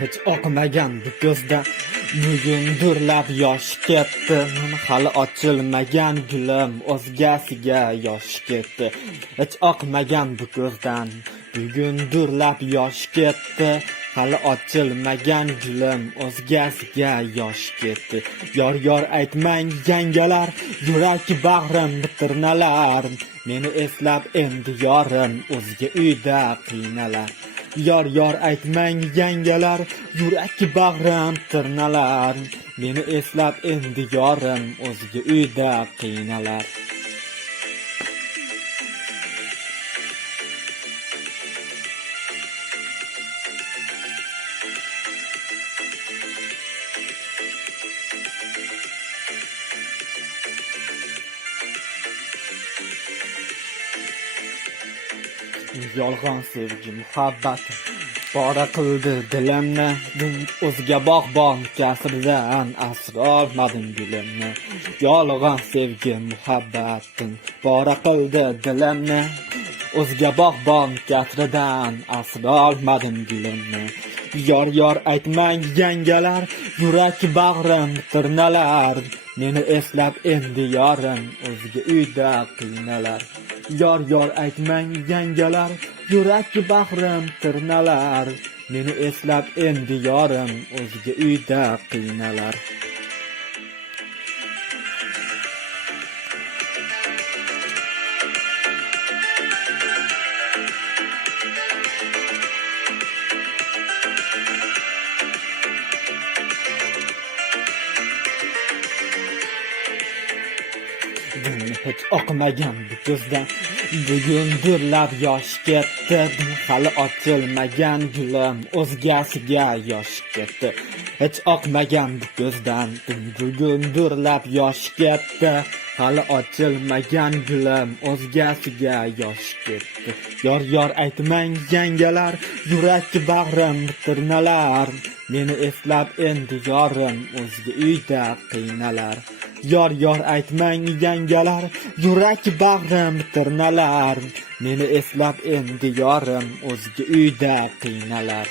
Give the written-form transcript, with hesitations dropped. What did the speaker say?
Hech oqmagan bu ko'zda bugun durlab yosh ketdi. Hali ochilmagan gulim o'zgasiga yosh ketdi. Hech oqmagan bu ko'zdan bugun durlab yosh ketdi. Hali ochilmagan gulim o'zgasiga yosh ketdi. Yor aytmang yangalar, yurak bag'rim bitirnalar. Meni eslab endi yorim o'zga uyda qiynalar. Yor aytmang yangalar, yurak bag'rim tirnalar. Meni eslab endi yorim o'zga uyda qiynalar. Yolg'on sevgi muhabbat pora qildi dilimni. O'zga bog'bon kasridan asrolmadim gulimni. Yolg'on sevgi muhabbatin pora qildi dilimni. O'zga bog'bon kasridan asrolmadim gulimni. Yor aytmang yangalar, yurak bag'rim tirnalar. Meni eslab endi yorim o'zga uyda qiynalar. Yor aytmang yangalar, yurak bag'rim tirnalar. Meni eslab endi yorim o'zga uyda qiynalar. Hech oqmagan bu ko'zdan bugun durlab yosh ketdi. Hali ochilmagan gulim o'zgasiga yosh ketdi. Hech oqmagan bu ko'zdan bugun durlab yosh ketdi. Hali ochilmagan gulim o'zgasiga yosh ketdi. Yor aytmang yangalar, yurak bag'rim tirnalar. Meni eslab endi yorim o'zga uyda qiynalar. Yor aytmang yangalar, yurak bag'rim tirnalar. Meni eslab endi yorim o'zga uyda qiynalar.